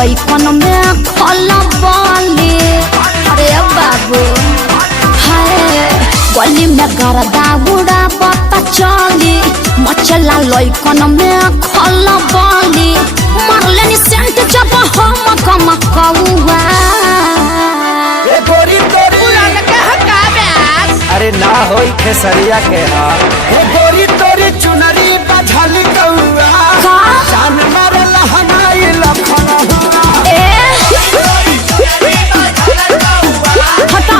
लइकन में खलबली। अरे बाबू हाय गली में गरदा उड़ा पता चली मचला लइकन में खलबली। मारलेनी सेंट जब हम कम कौआ। अरे ना होई खेसरिया के हाल हे गोरी तोरी चुनरी बझल कौआ जान मारे लहनाई लखना हटा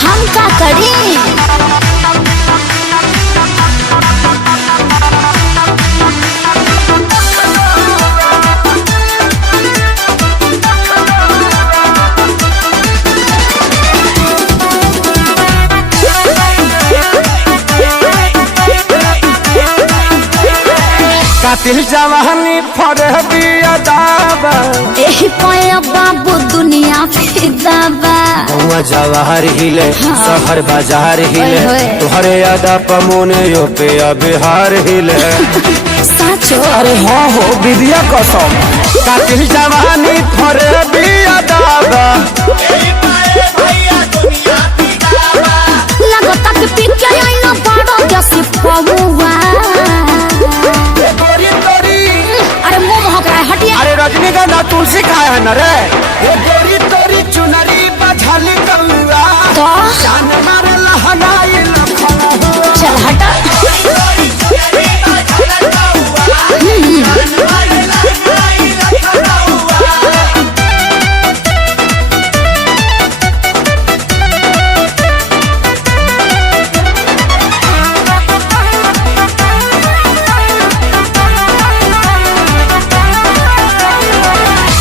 हम का करी। कातिल जवानी फरबिया दाबा एही पाया बाबू दुनिया फिदाबा। गौवा जवाहर हिले शहर बाजार हिले तोहरे यादा पमोने यो पे बिहार हिले। साचो अरे हाँ हो विद्या कसम कातिल जवानी फरबिया दाबा लगता कि पी के आईना बड़ो जैसी पौवा। अरे मुंह महक रहा है हटिए। अरे रजनीगंधा तुलसी खाया है न रे ये गोरी तोरी चुनरी बझल कौआ तो जान मारे लहनाई लखना। चल हटा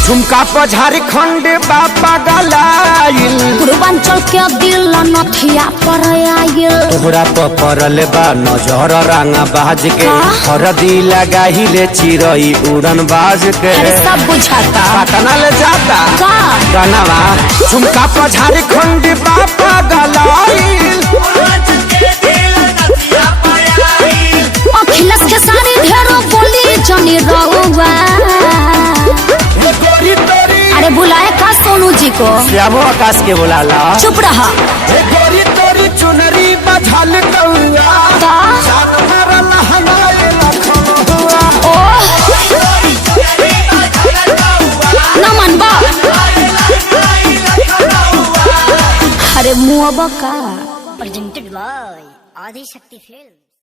झुमका पर झारखंड बापा गलाइल पूर्वांचल के दिल नथिया पर आयल। तोहरा पर पड़ल बा नजर रंगा बाज के हरदी लगाहिले चिरई उड़न बाज के। अरे सब बुझाता पटना ले जाता का गनवा झुमका पर झारखंड बापा गलाइल अखिलेश के सारी ढेरों बोली जनी रहुआ। अरे बुलाए का सोनू जी को श्यामो आकाश के बुलाला। चुप रहा हे गोरी तोरी चुनरी बझल कौआ का जान मारे लहनाई लखना। न मनबा अरे मुआ का presented by Adi Shakti Film.